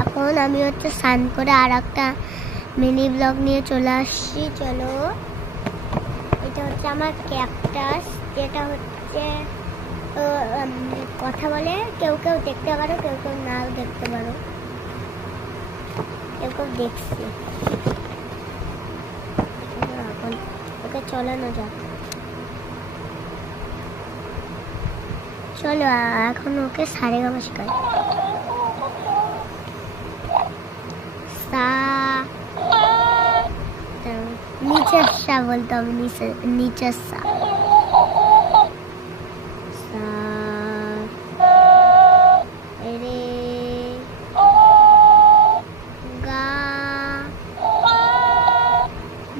এখন আমি হচ্ছে স্নান করে আর একটা মিনি ব্লগ নিয়ে চলে আসছি। চলো, এটা হচ্ছে আমার ক্যাকটাস, যেটা হচ্ছে কথা বলে। কেউ কেউ দেখতে পারো, কেউ কেউ নাও দেখতে পারো, কেউ কেউ দেখছি। এখন ওকে চলানো যাক। চলো এখন ওকে সারেগামা শেখাই। নিচের সা বলতে হবে, নিচের সা। রে গা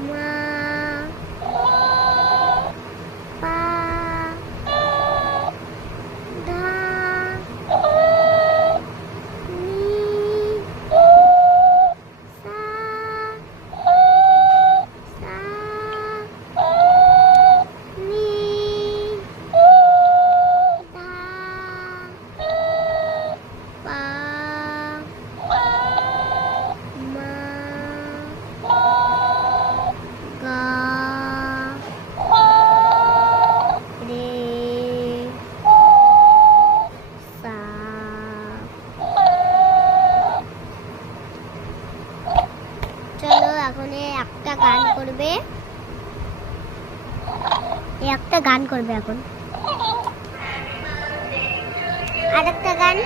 মা পা ধা চলো এখন একটা গান করবে, একটা গান করবে এখন, আর একটা গান।